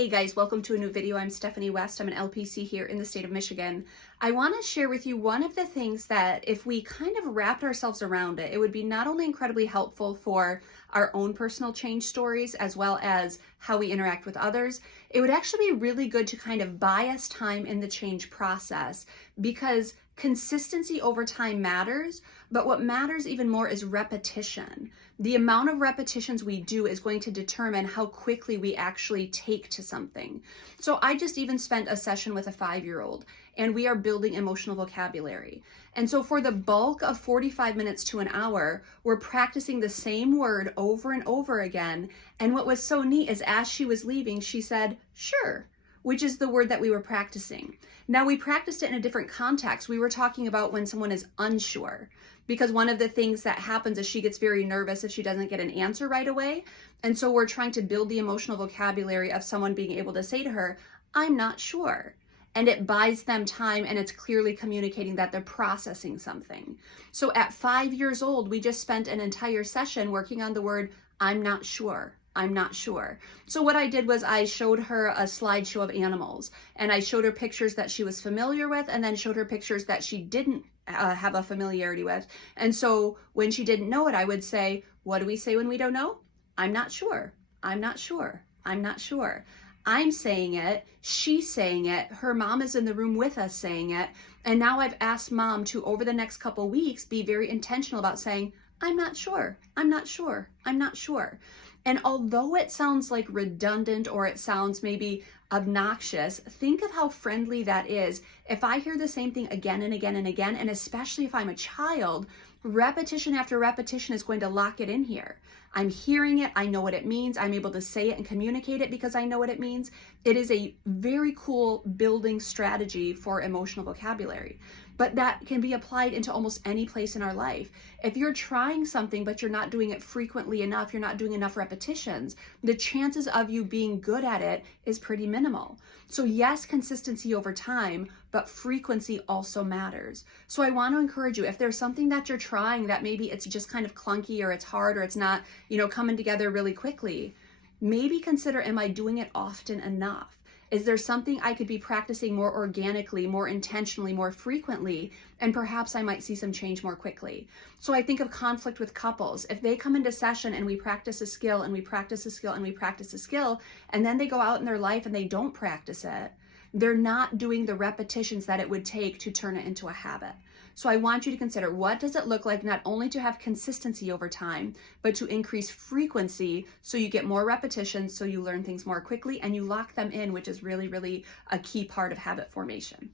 Hey guys, welcome to a new video. I'm Stephanie West. I'm an LPC here in the state of Michigan. I want to share with you one of the things that if we kind of wrapped ourselves around it, it would be not only incredibly helpful for our own personal change stories as well as how we interact with others, it would actually be really good to kind of buy us time in the change process, because consistency over time matters, but what matters even more is repetition. The amount of repetitions we do is going to determine how quickly we actually take to something. So I just even spent a session with a 5-year-old, and we are building emotional vocabulary. And so for the bulk of 45 minutes to an hour, we're practicing the same word over and over again. And what was so neat is as she was leaving, she said, "Sure," which is the word that we were practicing. Now, we practiced it in a different context. We were talking about when someone is unsure, because one of the things that happens is she gets very nervous if she doesn't get an answer right away. And so we're trying to build the emotional vocabulary of someone being able to say to her, "I'm not sure." And it buys them time, and it's clearly communicating that they're processing something. So at 5 years old, we just spent an entire session working on the word, "I'm not sure." I'm not sure. So what I did was I showed her a slideshow of animals, and I showed her pictures that she was familiar with, and then showed her pictures that she didn't have a familiarity with. And so when she didn't know it, I would say, "What do we say when we don't know? I'm not sure. I'm not sure. I'm not sure." I'm saying it, she's saying it, her mom is in the room with us saying it. And now I've asked mom to, over the next couple weeks, be very intentional about saying, "I'm not sure. I'm not sure. I'm not sure." And although it sounds like redundant or it sounds maybe obnoxious, think of how friendly that is. If I hear the same thing again and again and again, and especially if I'm a child, repetition after repetition is going to lock it in here. I'm hearing it, I know what it means, I'm able to say it and communicate it because I know what it means. It is a very cool building strategy for emotional vocabulary, but that can be applied into almost any place in our life. If you're trying something but you're not doing it frequently enough, you're not doing enough repetitions, the chances of you being good at it is pretty minimal. So yes, consistency over time, but frequency also matters. So I want to encourage you, if there's something that you're trying that maybe it's just kind of clunky or it's hard or it's not, coming together really quickly, maybe consider, am I doing it often enough? Is there something I could be practicing more organically, more intentionally, more frequently, and perhaps I might see some change more quickly? So I think of conflict with couples. If they come into session and we practice a skill and we practice a skill and we practice a skill, and then they go out in their life and they don't practice it, they're not doing the repetitions that it would take to turn it into a habit. So I want you to consider, what does it look like not only to have consistency over time, but to increase frequency so you get more repetitions, so you learn things more quickly and you lock them in, which is really, really a key part of habit formation.